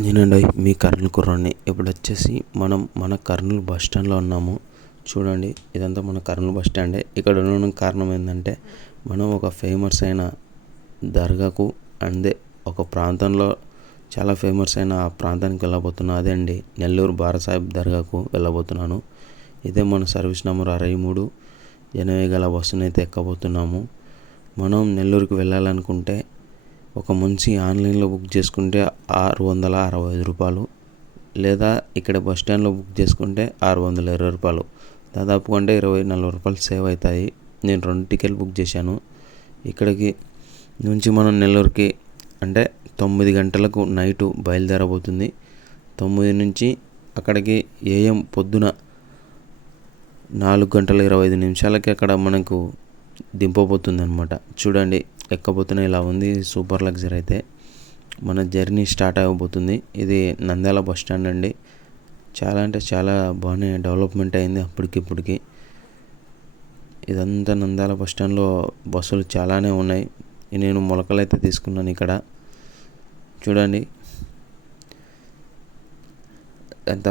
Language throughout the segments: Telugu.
నేనండి మీ కర్నూలు కుర్రాడిని. ఇప్పుడు వచ్చేసి మనం మన కర్నూలు బస్ స్టాండ్లో ఉన్నాము. చూడండి, ఇదంతా మన కర్నూలు బస్ స్టాండే. ఇక్కడ ఉండడానికి కారణం ఏంటంటే మనం ఒక ఫేమస్ అయిన దర్గాకు అందే ఒక ప్రాంతంలో చాలా ఫేమస్ అయిన ఆ ప్రాంతానికి వెళ్ళబోతున్నాను. అదే అండి నెల్లూరు బారాసాహెబ్ దర్గాకు వెళ్ళబోతున్నాను. ఇదే మన సర్వీస్ నెంబర్ 63 80 గల బస్సును అయితే ఎక్కబోతున్నాము. మనం నెల్లూరుకు వెళ్ళాలనుకుంటే ఒక మనిషి ఆన్లైన్లో బుక్ చేసుకుంటే 665 రూపాయలు, లేదా ఇక్కడ బస్ స్టాండ్లో బుక్ చేసుకుంటే 620 రూపాయలు. దాదాపు అంటే 24 రూపాయలు సేవ్ అవుతాయి. నేను 2 టికెట్లు బుక్ చేశాను. ఇక్కడికి నుంచి మనం నెల్లూరుకి అంటే 9 గంటలకు నైటు బయలుదేరబోతుంది. 9 నుంచి అక్కడికి AM పొద్దున 4:25 అక్కడ మనకు దింపబోతుంది అనమాట. చూడండి, ఎక్కబోతున్న ఇలా ఉంది. సూపర్ లగ్జరీ అయితే మన జర్నీ స్టార్ట్ అవ్వబోతుంది. ఇది నంద్యాల బస్ స్టాండ్ అండి. చాలా అంటే చాలా బాగానే డెవలప్మెంట్ అయింది అప్పటికిప్పటికి. ఇదంతా నంద్యాల బస్ స్టాండ్లో బస్సులు చాలానే ఉన్నాయి. నేను మొలకలు అయితే తీసుకున్నాను ఇక్కడ. చూడండి ఎంత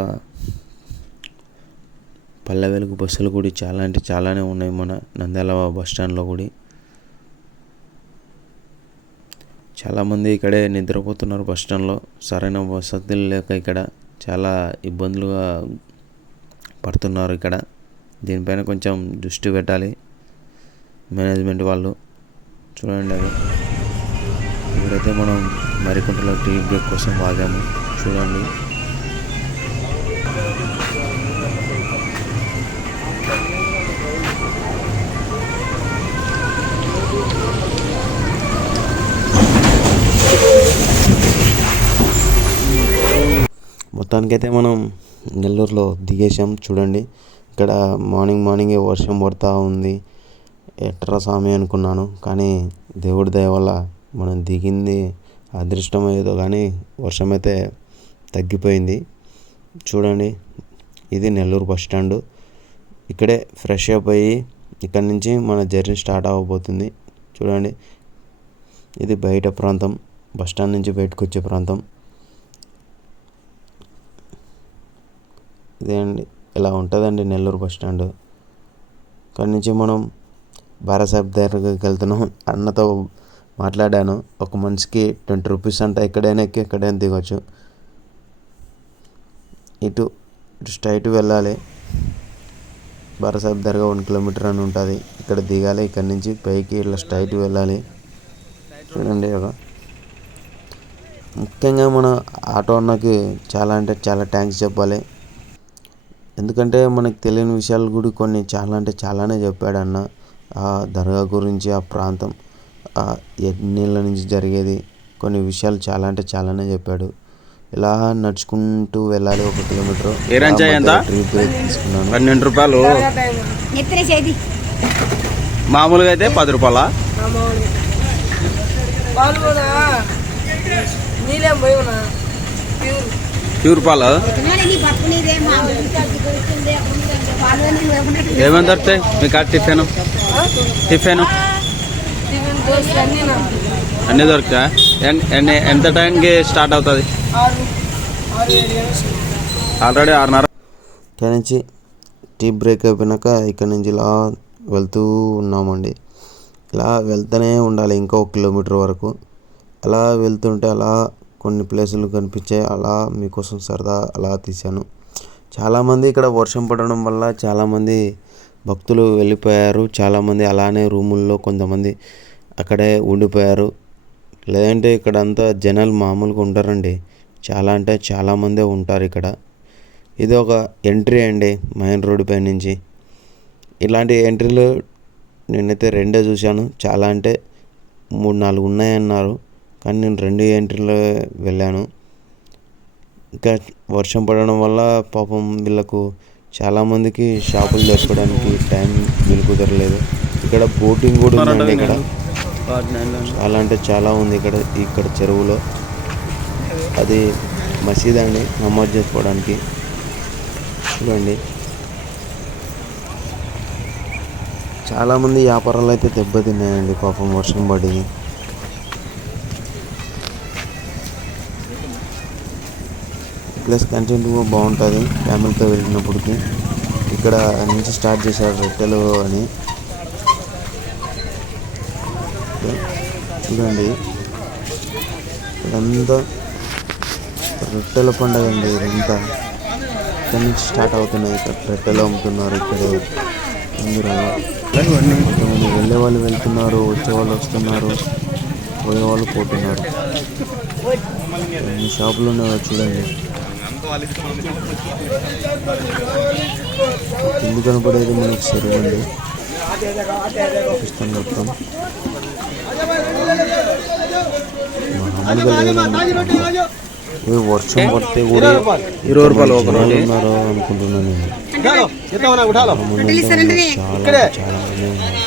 పల్లె వెలుగు బస్సులు కూడా చాలా అంటే చాలానే ఉన్నాయి మన నంద్యాల బస్ స్టాండ్లో కూడా. చాలామంది ఇక్కడే నిద్రపోతున్నారు బస్ స్టాండ్లో. సరైన వసతులు లేక ఇక్కడ చాలా ఇబ్బందులుగా పడుతున్నారు ఇక్కడ. దీనిపైన కొంచెం దృష్టి పెట్టాలి మేనేజ్మెంట్ వాళ్ళు. చూడండి, అది ఇప్పుడైతే మనం మరికొంటలో టీ బ్రేక్ కోసం ఆగాము. చూడండి, మొత్తానికైతే మనం నెల్లూరులో దిగేసాం. చూడండి, ఇక్కడ మార్నింగే వర్షం పడుతూ ఉంది. ఎట్రా స్వామి అనుకున్నాను, కానీ దేవుడి దయ వల్ల మనం దిగింది అదృష్టం ఏదో కానీ వర్షం అయితే తగ్గిపోయింది. చూడండి, ఇది నెల్లూరు బస్ స్టాండు. ఇక్కడే ఫ్రెష్ అప్ అయ్యి ఇక్కడ నుంచి మన జర్నీ స్టార్ట్ అవ్వబోతుంది. చూడండి, ఇది బయట ప్రాంతం, బస్ స్టాండ్ నుంచి బయటకు వచ్చే ప్రాంతం ఇదే అండి. ఇలా ఉంటుందండి నెల్లూరు బస్ స్టాండ్. ఇక్కడ నుంచి మనం బారాసాహెబ్ దగ్గరికి వెళ్తున్నాం. అన్నతో మాట్లాడాను, ఒక మనిషికి 20 రూపీస్ అంట. ఎక్కడైనా ఎక్కి ఎక్కడైనా దిగొచ్చు. ఇటు స్ట్రైట్ వెళ్ళాలి. బారాసాహెబ్ దర్గా 1 కిలోమీటర్ అని ఉంటుంది. ఇక్కడ దిగాలి. ఇక్కడ నుంచి పైకి ఇట్లా స్ట్రైట్ వెళ్ళాలి. చూడండి, ముఖ్యంగా మన ఆటో అన్నకి చాలా అంటే చాలా థ్యాంక్స్ చెప్పాలి. ఎందుకంటే మనకు తెలియని విషయాలు కూడా కొన్ని చాలా అంటే చాలానే చెప్పాడు అన్న. ఆ దర్గా గురించి, ఆ ప్రాంతం, ఆ ఎన్నేళ్ళ నుంచి జరిగేది, కొన్ని విషయాలు చాలా అంటే చాలానే చెప్పాడు. ఇలా నడుచుకుంటూ వెళ్ళాలి 1 కిలోమీటర్. ట్రీ బ్రేక్ తీసుకున్నాను. 12 రూపాయలు మామూలుగా అయితే 10 రూపాయల ప్యూర్ పాలు ఏమేమి దొరుకుతాయి మీకు? టిఫిన్ అన్నీ దొరుకుతాయా? ఎంత టైంకి స్టార్ట్ అవుతుంది? ఆల్రెడీ 6:30. ఇక్కడ నుంచి టీ బ్రేక్ అయిపోయినాక ఇక్కడ నుంచి ఇలా వెళ్తూ ఉన్నామండి. ఇలా వెళ్తూనే ఉండాలి ఇంకా 1 కిలోమీటర్ వరకు. అలా వెళ్తుంటే అలా కొన్ని ప్లేసులు కనిపించాయి. అలా మీకోసం సరదా అలా తీశాను. చాలామంది ఇక్కడ వర్షం పడడం వల్ల చాలామంది భక్తులు వెళ్ళిపోయారు. చాలామంది అలానే రూముల్లో కొంతమంది అక్కడే ఉండిపోయారు. లేదంటే ఇక్కడ అంతా జనాలు మామూలుగా ఉంటారండి. చాలా అంటే చాలామందే ఉంటారు ఇక్కడ. ఇది ఒక ఎంట్రీ అండి మెయిన్ రోడ్డు పై నుంచి. ఇలాంటి ఎంట్రీలు నేనైతే 2 చూశాను. చాలా అంటే 3-4 ఉన్నాయన్నారు, కానీ నేను 2 ఎంట్రీలో వెళ్ళాను. ఇంకా వర్షం పడడం వల్ల పాపం వీళ్ళకు చాలామందికి షాపులు దొరకడానికి టైం వీలు కుదరలేదు. ఇక్కడ బోటింగ్ కూడా ఉందండి. ఇక్కడ చాలా అంటే చాలా ఉంది ఇక్కడ చెరువులో. అది మసీద్ అండి, నమాజ్ చేసుకోవడానికి. చూడండి, చాలామంది వ్యాపారాలు అయితే దెబ్బతిన్నాయండి పాపం వర్షం పడి. ప్లస్ కంటెంట్ కూడా బాగుంటుంది ఫ్యామిలీతో వెళ్ళినప్పటికీ. ఇక్కడ నుంచి స్టార్ట్ చేశారు రొట్టెలు అని. చూడండి ఇదంతా రొట్టెల పండుగ అండి. ఇదంతా ఇక్కడ నుంచి స్టార్ట్ అవుతున్నాయి. ఇక్కడ రొట్టెలు అమ్ముతున్నారు. ఇక్కడ అందరూ కొంతమంది వెళ్ళే వాళ్ళు వెళ్తున్నారు, వచ్చేవాళ్ళు వస్తున్నారు, పోయేవాళ్ళు పోతున్నారు. షాపులోనే చూడండి కింద కనపడేది మనకి చెరువు అండి. చూపిస్తాను మొత్తం మామూలుగా లేదండి. వర్షం పడితే కూడా 20 రూపాయలు ఉన్నారు అనుకుంటున్నాను నేను. చాలా చాలా మంది ఉన్నారు.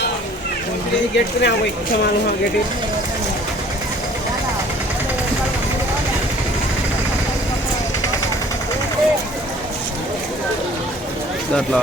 అట్లా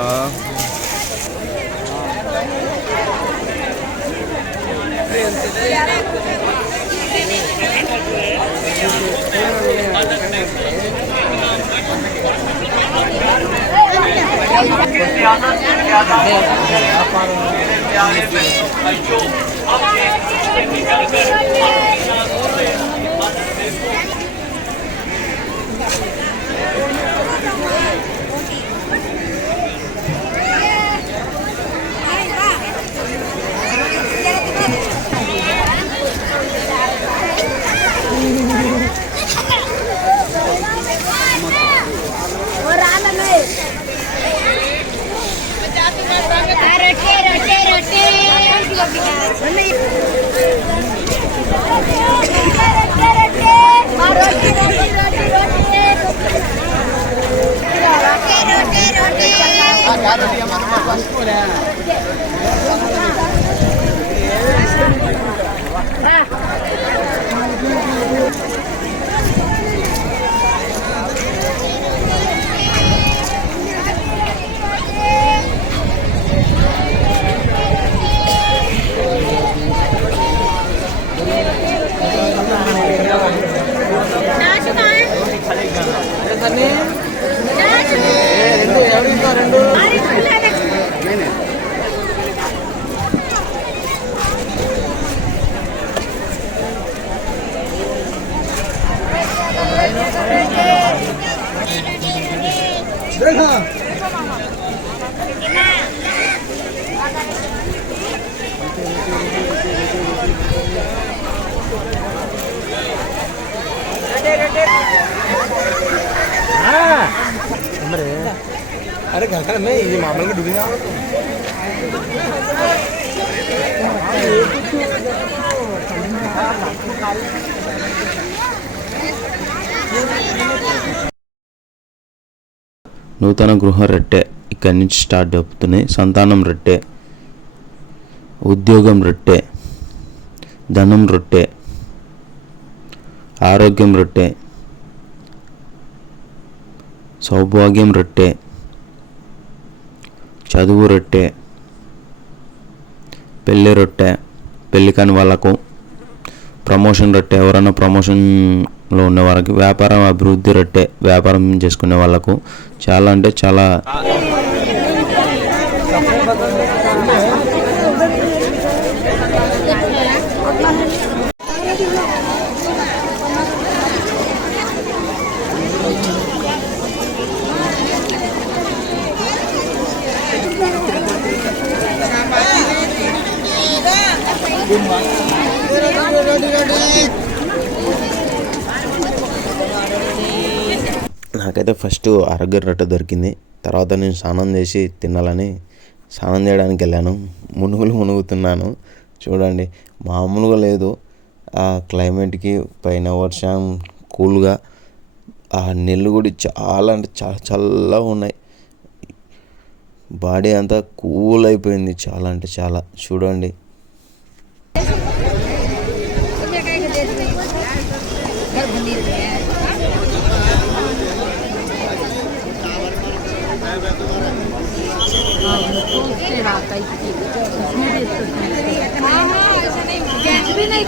अरे घंटा नहीं ये मामले में डूबेगा నూతన గృహ రొట్టె ఇక్కడి నుంచి స్టార్ట్ అవుతున్నాయి. సంతానం రొట్టె, ఉద్యోగం రొట్టె, ధనం రొట్టె, ఆరోగ్యం రొట్టె, సౌభాగ్యం రొట్టె, చదువు రొట్టె, పెళ్ళి రొట్టె, పెళ్ళి కాని వాళ్ళకు ప్రమోషన్ రొట్టె, ఎవరైనా ప్రమోషన్లో ఉన్న వాళ్ళకి, వ్యాపారం అభివృద్ధి రొట్టె, వ్యాపారం చేసుకునే వాళ్ళకు. చాలా అంటే చాలా నాకైతే ఫస్ట్ ఆరోగ్య రొట్టె దొరికింది. తర్వాత నేను స్నానం చేసి తినాలని స్నానం చేయడానికి వెళ్ళాను. మునుగుతున్నాను. చూడండి మామూలుగా లేదు ఆ క్లైమేట్కి. పైన వర్షం కూల్గా, ఆ నీళ్ళు కూడా చాలా అంటే చాలా చల్లగా ఉన్నాయి. బాడీ అంతా కూల్ అయిపోయింది. చాలా అంటే చాలా. చూడండి नहीं